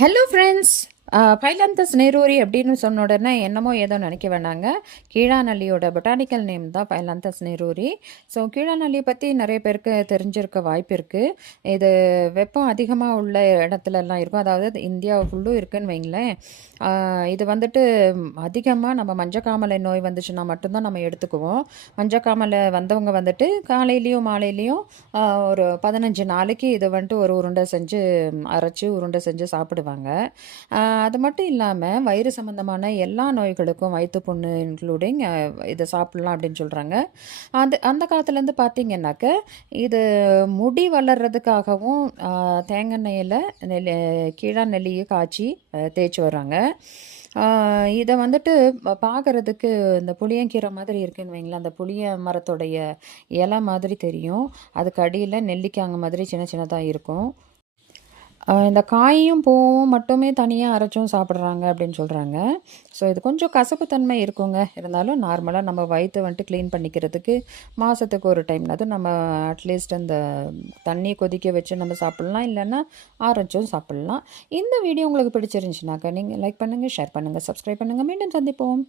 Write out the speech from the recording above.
Hello friends. பைலந்தஸ் நெரூரி அப்படின்னு சொன்ன உடனே என்னமோ ஏதோ நினைக்க வேண்டாங்க. கீழாநெல்லியோட பொட்டானிக்கல் நேம் தான் பைலந்தஸ் நெரூரி. ஸோ கீழாநெல்லி பற்றி நிறைய பேருக்கு தெரிஞ்சிருக்க வாய்ப்பு இருக்குது. இது வெப்பம் அதிகமாக உள்ள இடத்துலலாம் இருக்கும், அதாவது இந்தியா ஃபுல்லும் இருக்குன்னு வைங்களேன். இது வந்துட்டு அதிகமாக நம்ம மஞ்சக்காமலை நோய் வந்துச்சுன்னா மட்டும்தான் நம்ம எடுத்துக்குவோம். மஞ்சக்காமலை வந்தவங்க வந்துட்டு காலையிலையும் மாலையிலையும் ஒரு 15 நாளைக்கு இதை வந்துட்டு ஒரு உருண்டை செஞ்சு அரைச்சி உருண்டை செஞ்சு சாப்பிடுவாங்க. அது மட்டும் இல்லாமல் வயிறு சம்மந்தமான எல்லா நோய்களுக்கும் வயிற்றுப்புண்ணு இன்க்ளூடிங் இதை சாப்பிட்லாம் அப்படின்னு சொல்கிறாங்க. அந்த காலத்துலேருந்து பார்த்தீங்கன்னாக்க இது முடி வளர்கிறதுக்காகவும் தேங்காய் நெல் கீழா நெல்லியை காய்ச்சி தேய்ச்சி வர்றாங்க. இதை வந்துட்டு பார்க்குறதுக்கு இந்த புளியங்கீரை மாதிரி இருக்குன்னு வைங்களேன். அந்த புளிய மரத்துடைய இலை மாதிரி தெரியும். அதுக்கு அடியில் நெல்லிக்காங்க மாதிரி சின்ன சின்னதாக இருக்கும். இந்த காயும் பூவும் மட்டுமே தனியாக அரைச்சும் சாப்பிட்றாங்க அப்படின்னு சொல்கிறாங்க. ஸோ இது கொஞ்சம் கசப்புத்தன்மை இருக்குங்க. இருந்தாலும் நார்மலாக நம்ம வயிற்று வந்துட்டு க்ளீன் பண்ணிக்கிறதுக்கு மாதத்துக்கு ஒரு டைம் அதுவும் நம்ம அட்லீஸ்ட் அந்த தண்ணி கொதிக்க வச்சு நம்ம சாப்பிட்லாம், இல்லைன்னா அரைச்சும் சாப்பிட்லாம். இந்த வீடியோ உங்களுக்கு பிடிச்சிருந்துச்சுனாக்கா நீங்கள் லைக் பண்ணுங்கள், ஷேர் பண்ணுங்கள், சப்ஸ்கிரைப் பண்ணுங்கள். மீண்டும் சந்திப்போம்.